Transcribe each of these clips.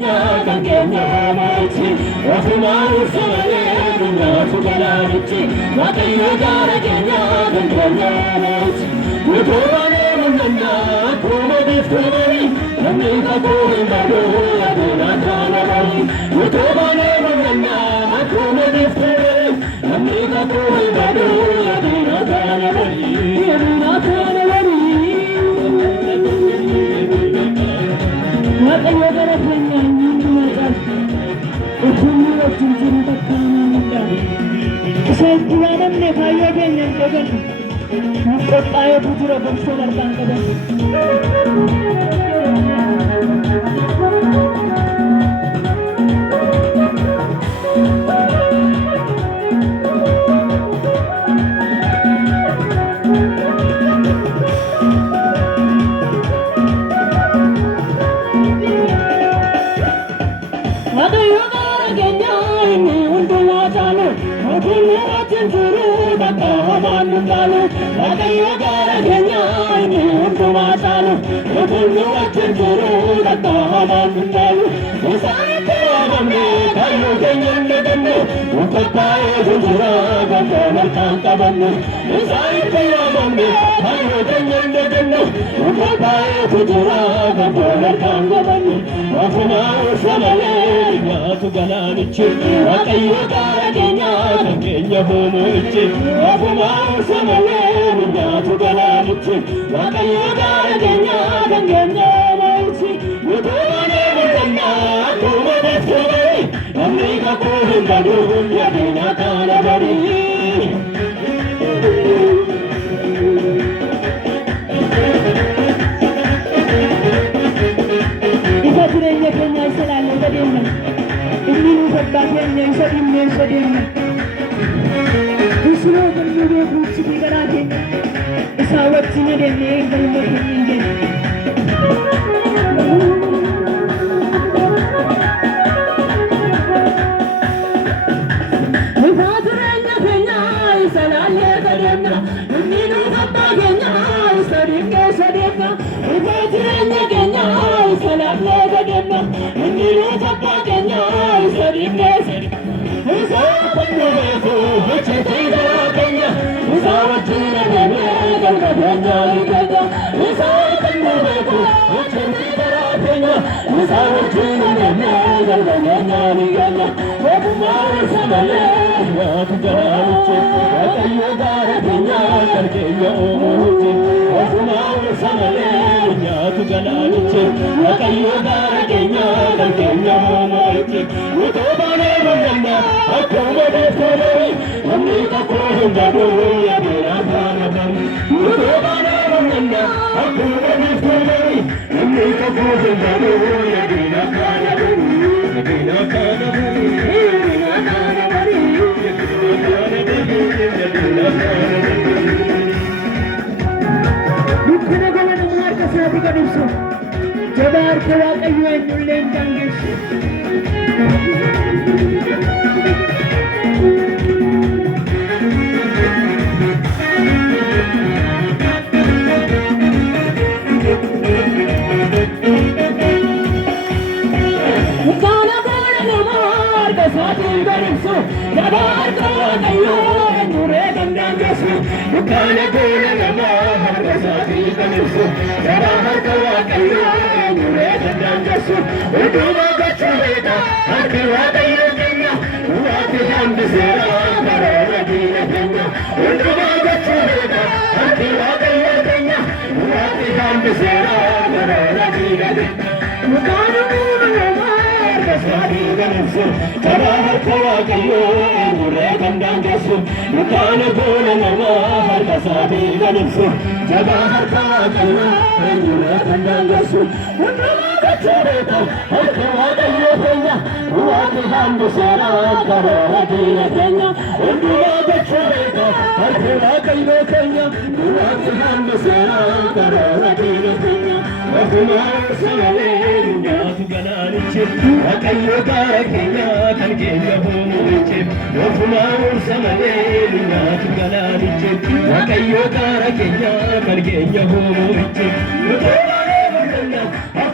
Kenya Hamachi, Wafumau Samale, Natu Galanichi, Matayu Gara Kenya, Kenya Hamachi, Utubane Mundana, Kuma Bifumari, Namika Purimadu, Aduna Tanamari, Utubane Mundana, Kuma Bifumari, Namika Purimadu, Aduna Tanamari, Aduna Tanamari. Matayu Gara Kenya, Utumio Tintin Bakana, Sankuranam Nepaya Kenya, but I have put up on solar tank.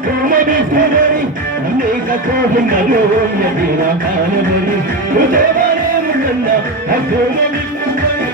akkuma biiftuudhani namni kakoo hin maluu yaadina kaana bari utee baanee mul'anna akkuma biiftuudhani.